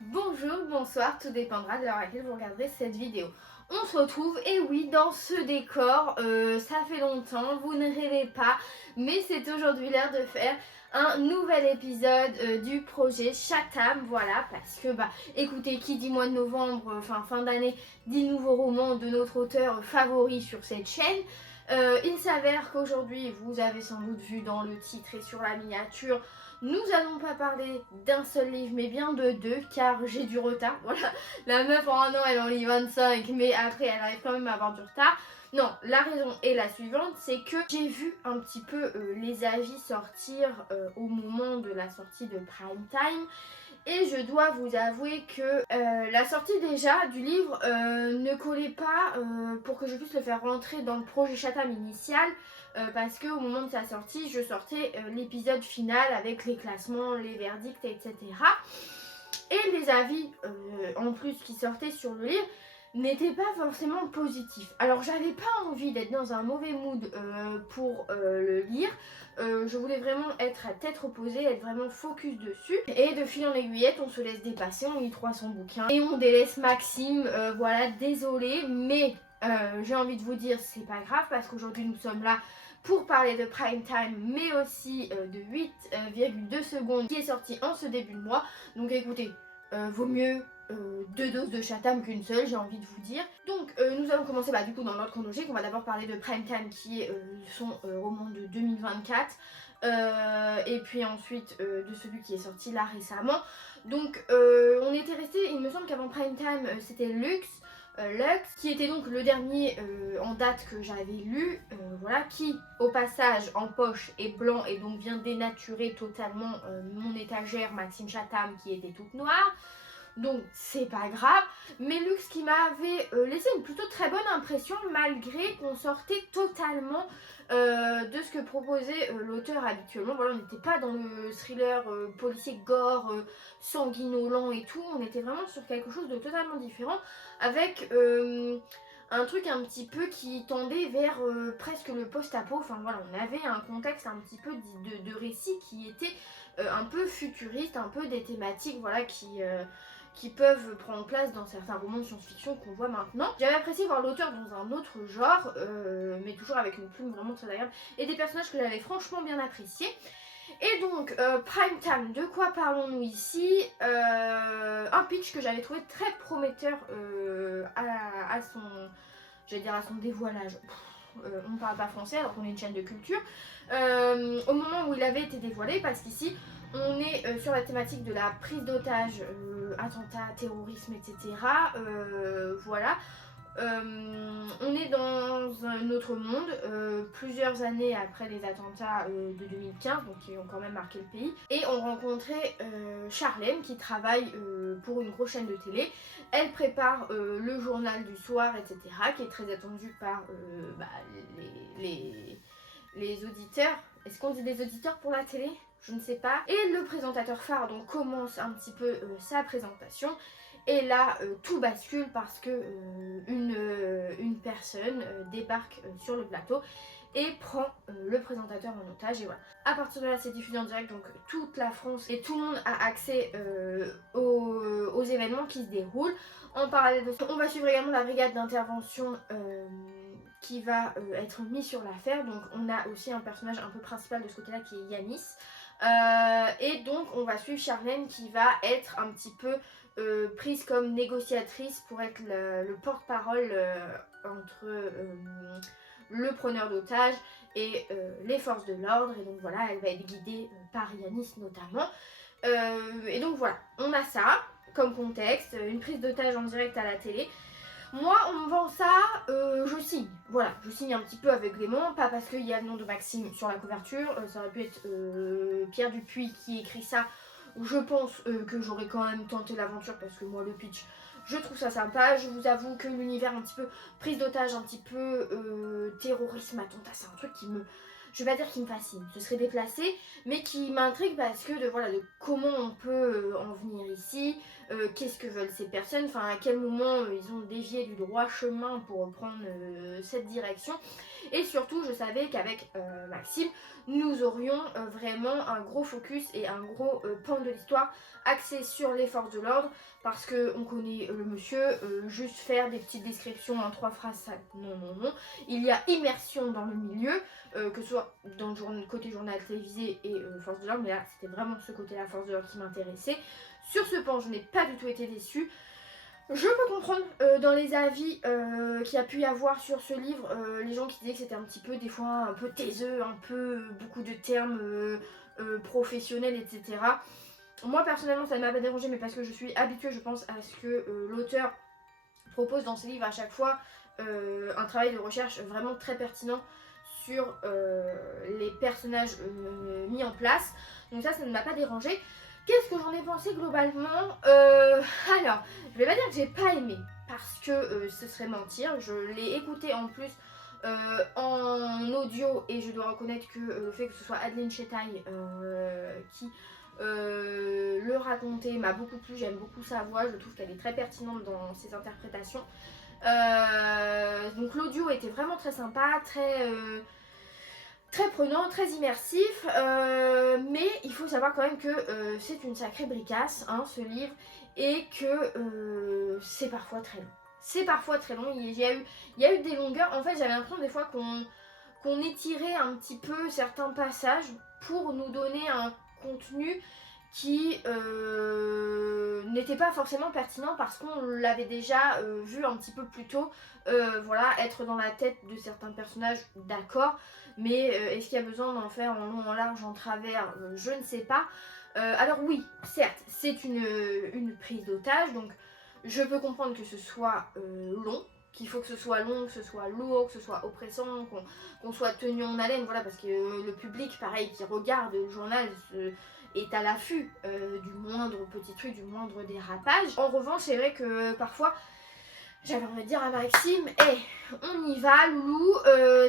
Bonjour, bonsoir, tout dépendra de l'heure à laquelle vous regarderez cette vidéo. On se retrouve, et oui, dans ce décor, ça fait longtemps, vous ne rêvez pas, mais c'est aujourd'hui l'heure de faire un nouvel épisode du projet Chatham, voilà, parce que, écoutez, qui dit mois de novembre, fin d'année, dit nouveau roman de notre auteur favori sur cette chaîne. Il s'avère qu'aujourd'hui, vous avez sans doute vu dans le titre et sur la miniature, nous allons pas parler d'un seul livre, mais bien de deux, car j'ai du retard. Voilà, la meuf en un an, elle en lit 25, mais après, elle arrive quand même à avoir du retard. Non, la raison est la suivante, c'est que j'ai vu un petit peu les avis sortir au moment de la sortie de Prime Time. Et je dois vous avouer que la sortie déjà du livre ne collait pas pour que je puisse le faire rentrer dans le projet Chatham initial, parce qu'au moment de sa sortie, je sortais l'épisode final avec les classements, les verdicts, etc. Et les avis en plus qui sortaient sur le livre n'étaient pas forcément positifs. Alors j'avais pas envie d'être dans un mauvais mood pour le lire. Je voulais vraiment être à tête reposée, être vraiment focus dessus. Et de fil en aiguillette, on se laisse dépasser, on lit 300 bouquins et on délaisse Maxime. Voilà, désolée, mais j'ai envie de vous dire, c'est pas grave parce qu'aujourd'hui nous sommes là pour parler de Prime Time, mais aussi de 8,2 secondes qui est sorti en ce début de mois. Donc écoutez, vaut mieux deux doses de Chatham qu'une seule, j'ai envie de vous dire. Donc nous allons commencer du coup dans l'ordre chronologique. On va d'abord parler de Prime Time qui est son roman de 2024. Et puis ensuite de celui qui est sorti là récemment. Donc on était resté, il me semble qu'avant Prime Time c'était Lux, qui était donc le dernier en date que j'avais lu, voilà, qui au passage en poche est blanc et donc vient dénaturer totalement mon étagère Maxime Chatham qui était toute noire. Donc c'est pas grave, mais Lux qui m'avait laissé une plutôt très bonne impression malgré qu'on sortait totalement de ce que proposait l'auteur habituellement. Voilà, on n'était pas dans le thriller policier gore, sanguinolent et tout, on était vraiment sur quelque chose de totalement différent avec un truc un petit peu qui tendait vers presque le post-apo. Enfin voilà, on avait un contexte un petit peu de récit qui était un peu futuriste, un peu des thématiques voilà qui peuvent prendre place dans certains romans de science-fiction qu'on voit maintenant. J'avais apprécié voir l'auteur dans un autre genre, mais toujours avec une plume vraiment très agréable, et des personnages que j'avais franchement bien appréciés. Et donc, Prime Time, de quoi parlons-nous ici? Un pitch que j'avais trouvé très prometteur à son, j'allais dire à son dévoilage. On ne parle pas français alors qu'on est une chaîne de culture. Au moment où il avait été dévoilé, parce qu'ici, on est sur la thématique de la prise d'otages, attentats, terrorisme, etc. Voilà. On est dans un autre monde, plusieurs années après les attentats de 2015, donc qui ont quand même marqué le pays. Et on rencontrait Charlène qui travaille pour une grosse chaîne de télé. Elle prépare le journal du soir, etc., qui est très attendu par les auditeurs. Est-ce qu'on dit des auditeurs pour la télé? Je ne sais pas. Et le présentateur phare donc commence un petit peu sa présentation. Et là, tout bascule parce que une personne débarque sur le plateau et prend le présentateur en otage. Et voilà. À partir de là, c'est diffusé en direct, donc toute la France et tout le monde a accès aux événements qui se déroulent. En parallèle de ça, on va suivre également la brigade d'intervention qui va être mise sur l'affaire. Donc on a aussi un personnage un peu principal de ce côté-là qui est Yanis. Et donc on va suivre Charlène qui va être un petit peu prise comme négociatrice pour être le porte-parole entre le preneur d'otages et les forces de l'ordre. Et donc voilà, elle va être guidée par Yanis notamment. Et donc voilà, on a ça comme contexte, une prise d'otage en direct à la télé. Moi, on me vend ça, je signe. Voilà, je signe un petit peu aveuglément, pas parce qu'il y a le nom de Maxime sur la couverture, ça aurait pu être Pierre Dupuis qui écrit ça. Je pense que j'aurais quand même tenté l'aventure parce que moi, le pitch, je trouve ça sympa. Je vous avoue que l'univers un petit peu prise d'otage, un petit peu terrorisme, attentat, c'est un truc je vais pas dire qui me fascine, ce serait déplacé, mais qui m'intrigue parce que de comment on peut en venir ici, qu'est-ce que veulent ces personnes, enfin à quel moment ils ont dévié du droit chemin pour prendre cette direction. Et surtout, je savais qu'avec Maxime, nous aurions vraiment un gros focus et un gros pan de l'histoire axé sur les forces de l'ordre, parce qu'on connaît le monsieur, juste faire des petites descriptions en 3 phrases, ça, non, non, non. Il y a immersion dans le milieu, que ce soit dans le côté journal télévisé et force de l'ordre, mais là, c'était vraiment ce côté-là, force de l'ordre, qui m'intéressait. Sur ce pan, je n'ai pas du tout été déçue. Je peux comprendre dans les avis qu'il y a pu y avoir sur ce livre, les gens qui disaient que c'était un petit peu, des fois, un peu taiseux, un peu beaucoup de termes professionnels, etc. Moi, personnellement, ça ne m'a pas dérangé, mais parce que je suis habituée, je pense, à ce que l'auteur propose dans ses livres à chaque fois un travail de recherche vraiment très pertinent sur les personnages mis en place. Donc ça ne m'a pas dérangé. Qu'est-ce que j'en ai pensé globalement Alors, je vais pas dire que j'ai pas aimé, parce que ce serait mentir. Je l'ai écouté en plus en audio, et je dois reconnaître que le fait que ce soit Adeline Chetaille qui le racontait m'a beaucoup plu. J'aime beaucoup sa voix, je trouve qu'elle est très pertinente dans ses interprétations. Donc l'audio était vraiment très sympa, très prenant, très immersif, mais il faut savoir quand même que c'est une sacrée bricasse, hein, ce livre, et que c'est parfois très long. C'est parfois très long, il y a eu des longueurs. En fait, j'avais l'impression des fois qu'on étirait un petit peu certains passages pour nous donner un contenu qui n'était pas forcément pertinent, parce qu'on l'avait déjà vu un petit peu plus tôt, être dans la tête de certains personnages, d'accord, mais est-ce qu'il y a besoin d'en faire en long, en large, en travers, je ne sais pas. Alors oui, certes, c'est une prise d'otage, donc je peux comprendre que ce soit long, qu'il faut que ce soit long, que ce soit lourd, que ce soit oppressant, qu'on soit tenu en haleine, voilà, parce que le public, pareil, qui regarde le journal est à l'affût du moindre petit truc, du moindre dérapage. En revanche, c'est vrai que parfois, j'avais envie de dire à Maxime, hey, on y va, loulou,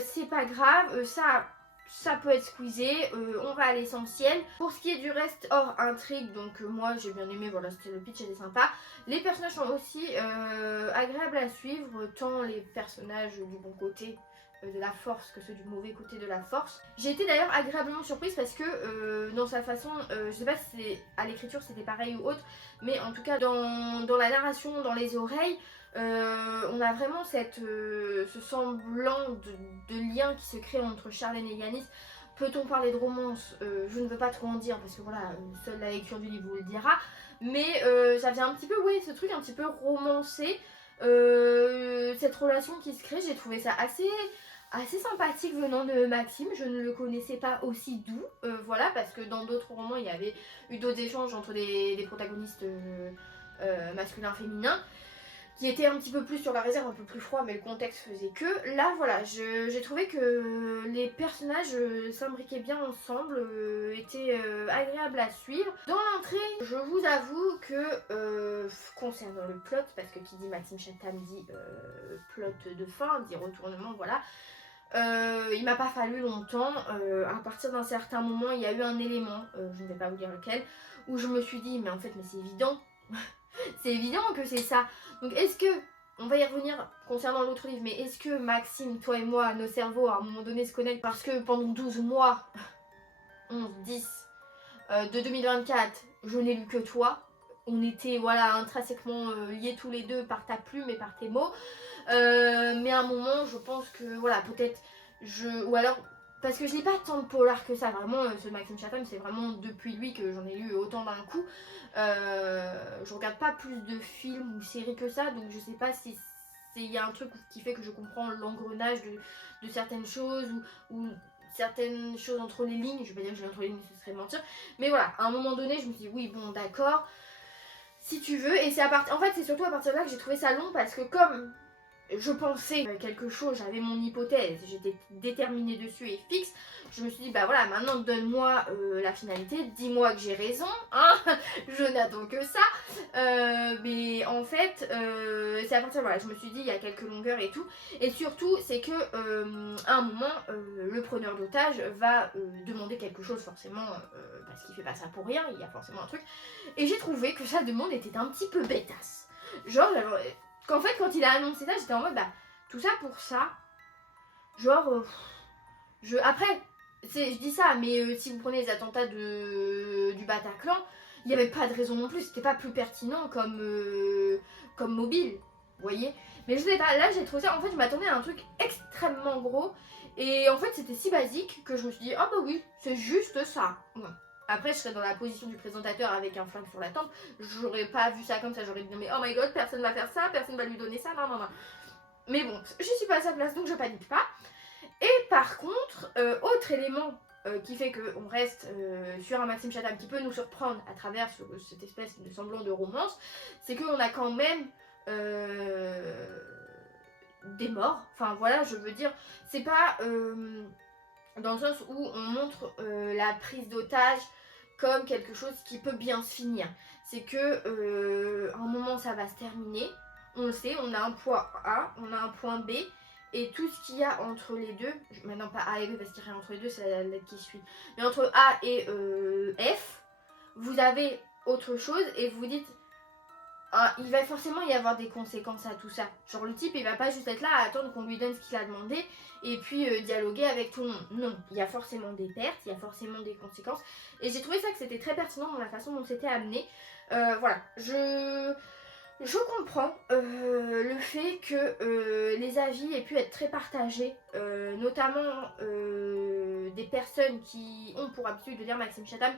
c'est pas grave, ça peut être squeezé, on va à l'essentiel. Pour ce qui est du reste hors intrigue, donc moi j'ai bien aimé, voilà, c'était le pitch, était sympa. Les personnages sont aussi agréables à suivre, tant les personnages du bon côté de la force que ceux du mauvais côté de la force. J'ai été d'ailleurs agréablement surprise, parce que dans sa façon, je sais pas si à l'écriture c'était pareil ou autre, mais en tout cas dans la narration, dans les oreilles, on a vraiment ce semblant de lien qui se crée entre Charlène et Yanis. Peut-on parler de romance? Je ne veux pas trop en dire, parce que voilà, seule la lecture du livre vous le dira. Mais ça vient un petit peu, oui, ce truc un petit peu romancé. Cette relation qui se crée, j'ai trouvé ça assez sympathique venant de Maxime. Je ne le connaissais pas aussi doux, voilà, parce que dans d'autres romans, il y avait eu d'autres échanges entre des protagonistes masculins, féminins, qui était un petit peu plus sur la réserve, un peu plus froid, mais le contexte faisait que. Là, voilà, j'ai trouvé que les personnages s'imbriquaient bien ensemble, étaient agréables à suivre. Dans l'intrigue, je vous avoue que, concernant le plot, parce que qui dit Maxime Chatham dit plot de fin, dit retournement, voilà. Il m'a pas fallu longtemps, à partir d'un certain moment, il y a eu un élément, je ne vais pas vous dire lequel, où je me suis dit, mais en fait, mais c'est évident. C'est évident que c'est ça. Donc est-ce que, on va y revenir concernant l'autre livre, mais est-ce que Maxime, toi et moi, nos cerveaux à un moment donné se connectent parce que pendant 12 mois, 11, 10 de 2024, je n'ai lu que toi. On était voilà intrinsèquement liés tous les deux par ta plume et par tes mots. Mais à un moment, je pense que voilà, peut-être ou alors parce que je lis pas tant de polar que ça, vraiment, ce Maxime Chatham, c'est vraiment depuis lui que j'en ai lu autant d'un coup. Je regarde pas plus de films ou séries que ça, donc je sais pas si il y a un truc qui fait que je comprends l'engrenage de certaines choses, ou certaines choses entre les lignes. Je vais pas dire que je lis entre les lignes, ce serait mentir. Mais voilà, à un moment donné, je me suis dit, oui, bon, d'accord, si tu veux. Et c'est en fait, c'est surtout à partir de là que j'ai trouvé ça long, parce que comme je pensais quelque chose, j'avais mon hypothèse, j'étais déterminée dessus et fixe. Je me suis dit, bah voilà, maintenant donne-moi la finalité, dis-moi que j'ai raison, hein, je n'attends que ça. Mais en fait, c'est à partir de voilà, je me suis dit, il y a quelques longueurs et tout. Et surtout, c'est que à un moment, le preneur d'otage va demander quelque chose, forcément, parce qu'il fait pas ça pour rien, il y a forcément un truc. Et j'ai trouvé que sa demande était un petit peu bêtasse. Genre, qu'en fait, quand il a annoncé ça, j'étais en mode, bah, tout ça pour ça. Genre, après, je dis ça, mais si vous prenez les attentats du Bataclan, il n'y avait pas de raison non plus, c'était pas plus pertinent comme mobile, vous voyez. Mais je sais pas, là j'ai trouvé ça, en fait, je m'attendais à un truc extrêmement gros, et en fait, c'était si basique que je me suis dit, ah bah oui, c'est juste ça. Bon. Après, je serais dans la position du présentateur avec un flingue sur la tempe. J'aurais pas vu ça comme ça. J'aurais dit, mais oh my god, personne va faire ça, personne va lui donner ça. Non, non, non. Mais bon, je suis pas à sa place, donc je panique pas. Et par contre, autre élément qui fait qu'on reste sur un Maxime Chatham qui peut nous surprendre à travers cette espèce de semblant de romance, c'est qu'on a quand même des morts. Enfin voilà, je veux dire, c'est pas dans le sens où on montre la prise d'otage comme quelque chose qui peut bien se finir. C'est que à un moment ça va se terminer, on le sait, on a un point A, on a un point B, et tout ce qu'il y a entre les deux, maintenant pas A et B parce qu'il y a rien entre les deux, c'est la lettre qui suit, mais entre A et F, vous avez autre chose et vous dites il va forcément y avoir des conséquences à tout ça. Genre le type il va pas juste être là à attendre qu'on lui donne ce qu'il a demandé et puis dialoguer avec tout le monde. Non, il y a forcément des pertes, il y a forcément des conséquences. Et j'ai trouvé ça que c'était très pertinent dans la façon dont c'était amené. Voilà, je comprends le fait que les avis aient pu être très partagés, notamment des personnes qui ont pour habitude de lire Maxime Chatham,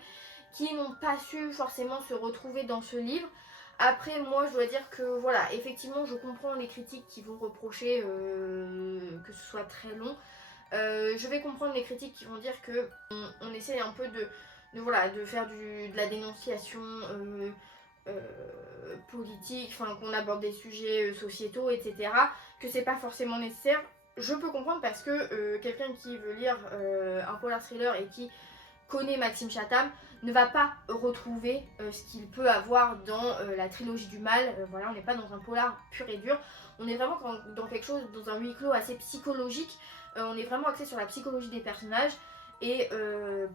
qui n'ont pas su forcément se retrouver dans ce livre. Après, moi, je dois dire que, voilà, effectivement, je comprends les critiques qui vont reprocher que ce soit très long. Je vais comprendre les critiques qui vont dire que on essaie un peu voilà, de faire de la dénonciation politique, enfin, qu'on aborde des sujets sociétaux, etc., que c'est pas forcément nécessaire. Je peux comprendre parce que quelqu'un qui veut lire un polar thriller et qui connaît Maxime Chatham ne va pas retrouver ce qu'il peut avoir dans la trilogie du mal. Voilà, on n'est pas dans un polar pur et dur, on est vraiment dans quelque chose, dans un huis clos assez psychologique. On est vraiment axé sur la psychologie des personnages et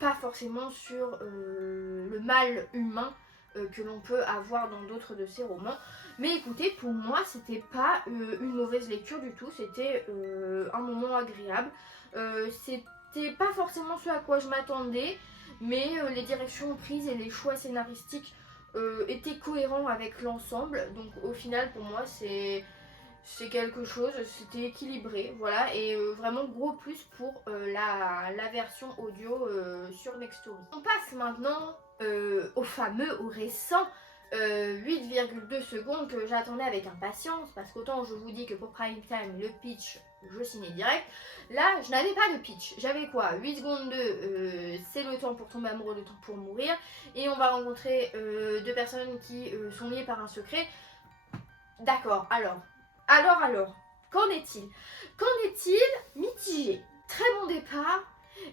pas forcément sur le mal humain que l'on peut avoir dans d'autres de ses romans. Mais écoutez, pour moi, c'était pas une mauvaise lecture du tout, c'était un moment agréable. C'était pas forcément ce à quoi je m'attendais, mais les directions prises et les choix scénaristiques étaient cohérents avec l'ensemble. Donc au final, pour moi, c'est quelque chose, c'était équilibré, voilà, et vraiment gros plus pour la version audio sur Nextory. On passe maintenant au récent 8,2 secondes que j'attendais avec impatience, parce qu'autant je vous dis que pour Prime Time, le pitch, je signais direct. Là, je n'avais pas de pitch. J'avais quoi 8 secondes de c'est le temps pour tomber amoureux, le temps pour mourir, et on va rencontrer deux personnes qui sont liées par un secret. D'accord, alors, qu'en est-il? Qu'en est-il? Mitigé. Très bon départ.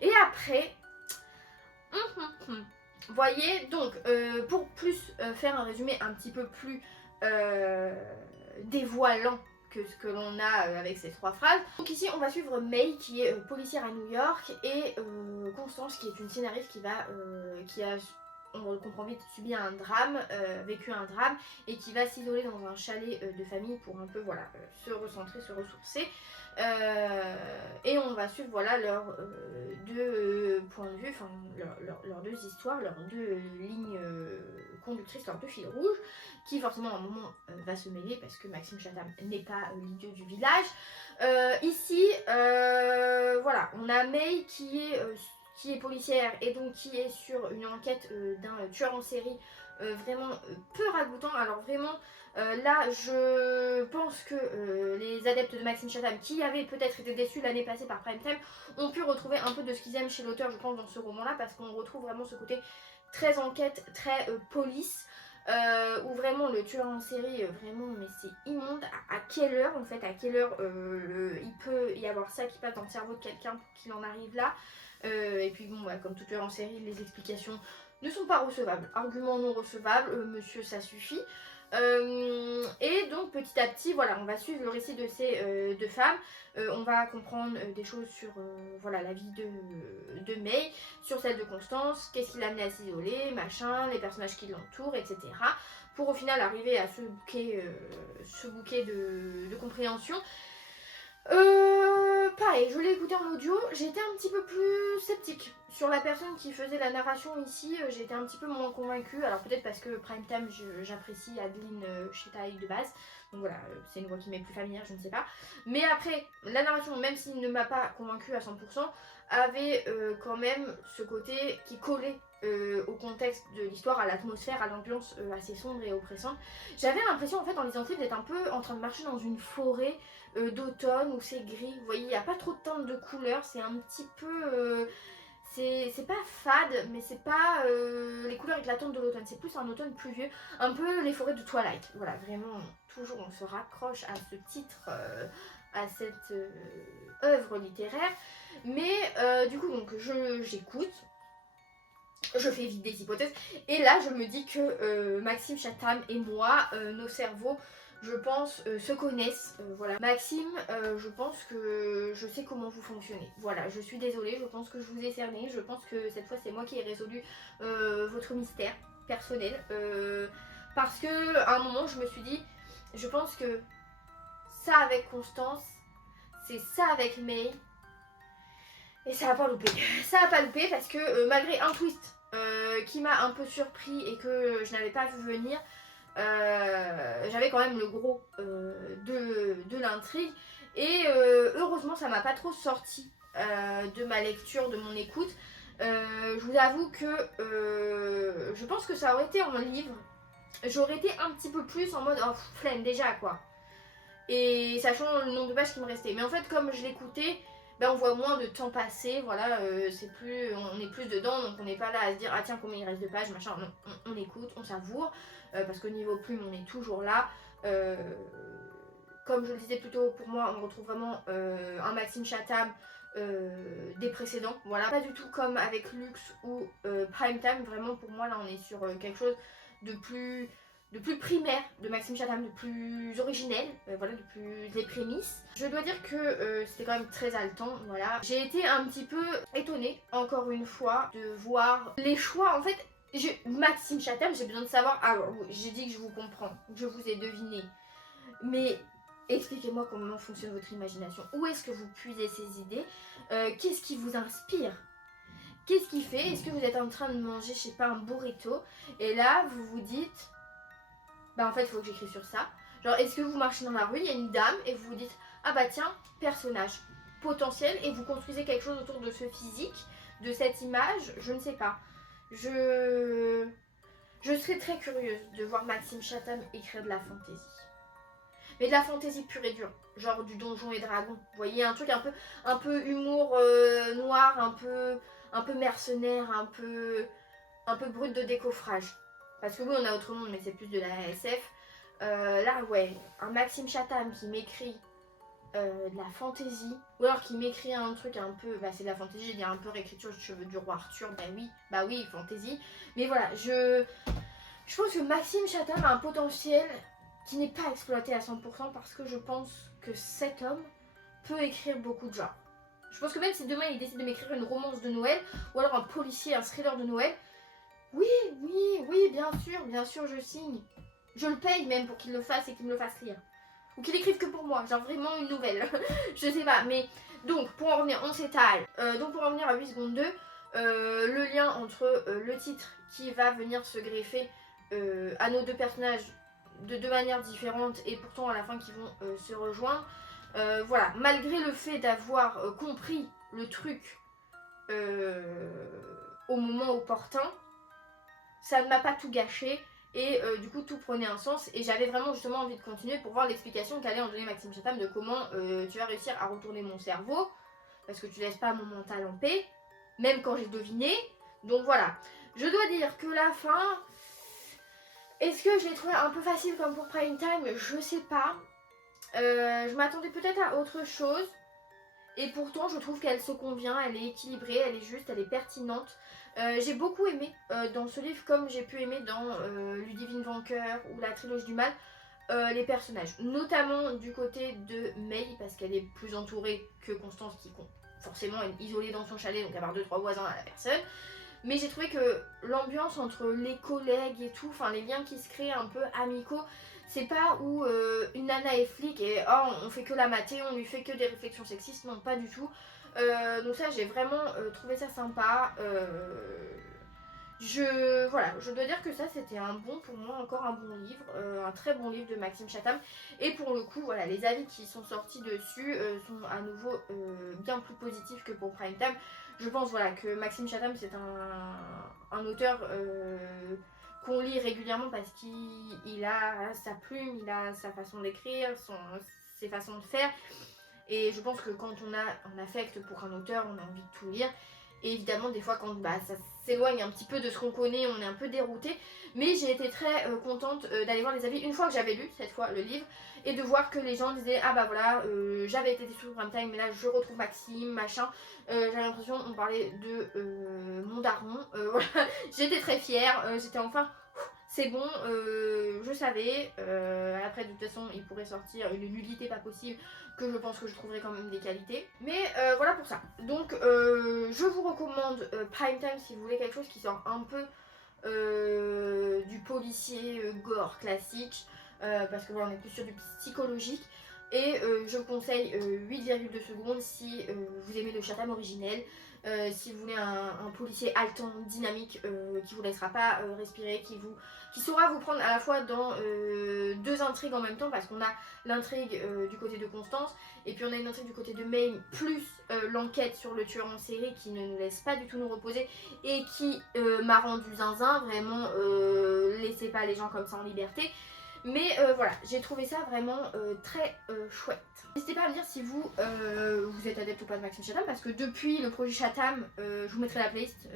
Et après, voyez, donc pour plus faire un résumé un petit peu plus dévoilant que ce que l'on a avec ces trois phrases. Donc ici on va suivre May qui est policière à New York et Constance qui est une scénariste qui a, on le comprend vite, subi un drame, vécu un drame et qui va s'isoler dans un chalet de famille pour un peu voilà, se recentrer, se ressourcer. Et on va suivre voilà, leurs deux points de vue, enfin leurs deux histoires, leurs deux lignes conductrices, leurs deux fils rouges, qui forcément à un moment va se mêler parce que Maxime Chatham n'est pas l'idiot du village. Ici, voilà, on a May qui est policière et donc qui est sur une enquête d'un tueur en série vraiment peu ragoûtant. Alors vraiment, là je pense que les adeptes de Maxime Chatham qui avaient peut-être été déçus l'année passée par Prime Time ont pu retrouver un peu de ce qu'ils aiment chez l'auteur, je pense, dans ce roman là, parce qu'on retrouve vraiment ce côté très enquête, très police. où vraiment le tueur en série, vraiment, mais c'est immonde. À quelle heure, en fait, à quelle heure il peut y avoir ça qui passe dans le cerveau de quelqu'un pour qu'il en arrive là. Et puis bon, comme tout tueur en série, les explications ne sont pas recevables. Argument non recevable, monsieur, ça suffit. Et donc petit à petit, voilà, on va suivre le récit de ces deux femmes. On va comprendre des choses sur voilà, la vie de May, sur celle de Constance, qu'est-ce qui l'a amené à s'isoler, machin, les personnages qui l'entourent, etc. Pour au final arriver à ce bouquet de compréhension. Pareil, je l'ai écouté en audio, j'étais un petit peu plus sceptique sur la personne qui faisait la narration ici, j'étais un petit peu moins convaincue, alors peut-être parce que Prime Time j'apprécie Adeline Chetaille de base, donc voilà, c'est une voix qui m'est plus familière, je ne sais pas, mais après, la narration, même s'il ne m'a pas convaincue à 100%, avait quand même ce côté qui collait au contexte de l'histoire, à l'atmosphère, à l'ambiance assez sombre et oppressante. J'avais l'impression en fait en lisant le livre d'être un peu en train de marcher dans une forêt d'automne où c'est gris, vous voyez, il n'y a pas trop de teintes de couleurs, c'est un petit peu... c'est pas fade, mais c'est pas les couleurs éclatantes de l'automne, c'est plus un automne pluvieux, un peu les forêts de Twilight. Voilà, vraiment, toujours on se raccroche à ce titre, à cette œuvre littéraire. Mais du coup, donc j'écoute, je fais vite des hypothèses, et là je me dis que Maxime Chatham et moi, nos cerveaux, je pense, se connaissent. Voilà. Maxime, je pense que je sais comment vous fonctionnez. Voilà, je suis désolée, je pense que je vous ai cerné. Je pense que cette fois, c'est moi qui ai résolu votre mystère personnel. Parce que à un moment, je me suis dit, je pense que ça avec Constance, c'est ça avec May. Et ça va pas louper. Ça va pas louper parce que malgré un twist qui m'a un peu surpris et que je n'avais pas vu venir, j'avais quand même le gros de l'intrigue. Et heureusement, ça m'a pas trop sorti de ma lecture, de mon écoute. Je vous avoue que je pense que ça aurait été en livre. J'aurais été un petit peu plus en mode oh, flemme déjà quoi. Et sachant le nombre de pages qui me restait. Mais en fait, comme je l'écoutais, ben on voit moins de temps passer, voilà, c'est plus, on est plus dedans, donc on n'est pas là à se dire ah tiens combien il reste de pages, machin, non, on écoute, on savoure, parce qu'au niveau plume on est toujours là. Comme je le disais plus tôt, pour moi on retrouve vraiment un Maxime Chatham des précédents, voilà, pas du tout comme avec Lux ou Prime Time, vraiment pour moi là on est sur quelque chose de plus primaire de Maxime Chatham, de plus originel, voilà, de plus les prémices. Je dois dire que c'était quand même très haletant, voilà. J'ai été un petit peu étonnée, encore une fois, de voir les choix. En fait, Maxime Chatham, j'ai besoin de savoir. Alors, j'ai dit que je vous comprends, que je vous ai deviné, mais expliquez-moi comment fonctionne votre imagination. Où est-ce que vous puisez ces idées? Qu'est-ce qui vous inspire? Qu'est-ce qui fait? Est-ce que vous êtes en train de manger, je sais pas, un burrito, et là vous vous dites bah en fait il faut que j'écrive sur ça. Genre est-ce que vous marchez dans la rue, il y a une dame et vous vous dites ah bah tiens, personnage potentiel, et vous construisez quelque chose autour de ce physique, de cette image, je ne sais pas. Je serais très curieuse de voir Maxime Chatham écrire de la fantaisie. Mais de la fantaisie pure et dure, genre du Donjon et Dragon. Vous voyez, un truc un peu humour noir, un peu mercenaire, un peu brut de décoffrage. Parce que oui, on a autre monde, mais c'est plus de la SF. Là, ouais, un Maxime Chatham qui m'écrit de la fantaisie, ou alors qui m'écrit un truc un peu, bah c'est de la fantaisie, j'ai dit un peu réécriture du cheveu du roi Arthur, bah oui, fantaisie. Mais voilà, je pense que Maxime Chatham a un potentiel qui n'est pas exploité à 100% parce que je pense que cet homme peut écrire beaucoup de genres. Je pense que même si demain il décide de m'écrire une romance de Noël, ou alors un policier, un thriller de Noël, oui, bien sûr, je signe. Je le paye même pour qu'il le fasse et qu'il me le fasse lire. Ou qu'il écrive que pour moi, genre vraiment une nouvelle. Je sais pas, mais donc pour en revenir, on s'étale. Donc pour en revenir à 8 secondes 2, le lien entre le titre qui va venir se greffer à nos deux personnages de deux manières différentes et pourtant à la fin qui vont se rejoindre. Voilà, malgré le fait d'avoir compris le truc au moment opportun, ça ne m'a pas tout gâché et du coup tout prenait un sens et j'avais vraiment justement envie de continuer pour voir l'explication qu'allait en donner Maxime Chatham de comment tu vas réussir à retourner mon cerveau parce que tu laisses pas mon mental en paix, même quand j'ai deviné. Donc voilà, je dois dire que la fin, Est-ce que je l'ai trouvé un peu facile comme pour Prime Time? Je sais pas. Je m'attendais peut-être à autre chose. Et pourtant, je trouve qu'elle se convient, elle est équilibrée, elle est juste, elle est pertinente. J'ai beaucoup aimé dans ce livre, comme j'ai pu aimer dans Ludivine Vainqueur ou La Trilogie du Mal, les personnages. Notamment du côté de May, parce qu'elle est plus entourée que Constance, qui forcément est isolée dans son chalet, donc à part 2-3 voisins à la personne. Mais j'ai trouvé que l'ambiance entre les collègues et tout, enfin les liens qui se créent un peu amicaux, c'est pas où une nana est flic et oh, on fait que la mater, on lui fait que des réflexions sexistes, non pas du tout. Donc ça j'ai vraiment trouvé ça sympa. Voilà, je dois dire que ça c'était un bon pour moi, encore un bon livre, un très bon livre de Maxime Chatham. Et pour le coup, voilà, les avis qui sont sortis dessus sont à nouveau bien plus positifs que pour Prime Time. Je pense voilà, que Maxime Chatham c'est un auteur qu'on lit régulièrement parce qu'il a sa plume, il a sa façon d'écrire, ses façons de faire. Et je pense que quand on a un affect pour un auteur, on a envie de tout lire. Et évidemment, des fois, quand ça s'éloigne un petit peu de ce qu'on connaît, on est un peu dérouté. Mais j'ai été très contente d'aller voir les avis une fois que j'avais lu, cette fois, le livre. Et de voir que les gens disaient, ah bah voilà, j'avais été déçue sur Prime Time, mais là je retrouve Maxime, machin. J'avais l'impression qu'on parlait de mon daron. Voilà. J'étais très fière, j'étais enfin... C'est bon, je savais. Après, de toute façon, il pourrait sortir une nullité pas possible que je pense que je trouverai quand même des qualités. Mais voilà pour ça. Donc, je vous recommande Prime Time si vous voulez quelque chose qui sort un peu du policier gore classique. Parce que voilà, on est plus sur du psychologique. Et je conseille 8,2 secondes si vous aimez le Chatham originel. Si vous voulez un policier haletant, dynamique, qui vous laissera pas respirer, qui saura vous prendre à la fois dans deux intrigues en même temps, parce qu'on a l'intrigue du côté de Constance, et puis on a une intrigue du côté de May, plus l'enquête sur le tueur en série qui ne nous laisse pas du tout nous reposer, et qui m'a rendu zinzin, vraiment laissez pas les gens comme ça en liberté. Mais voilà, j'ai trouvé ça vraiment très chouette. N'hésitez pas à me dire si vous êtes adepte ou pas de Maxime Chatham, parce que depuis le projet Chatham, je vous mettrai la playlist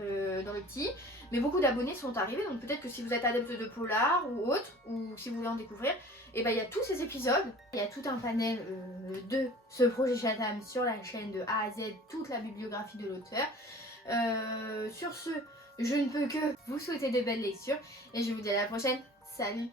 dans le petit. Mais beaucoup d'abonnés sont arrivés, donc peut-être que si vous êtes adepte de polar ou autre, ou si vous voulez en découvrir, et ben il y a tous ces épisodes. Il y a tout un panel de ce projet Chatham sur la chaîne de A à Z, toute la bibliographie de l'auteur. Sur ce, je ne peux que vous souhaiter de belles lectures, et je vous dis à la prochaine. Salut!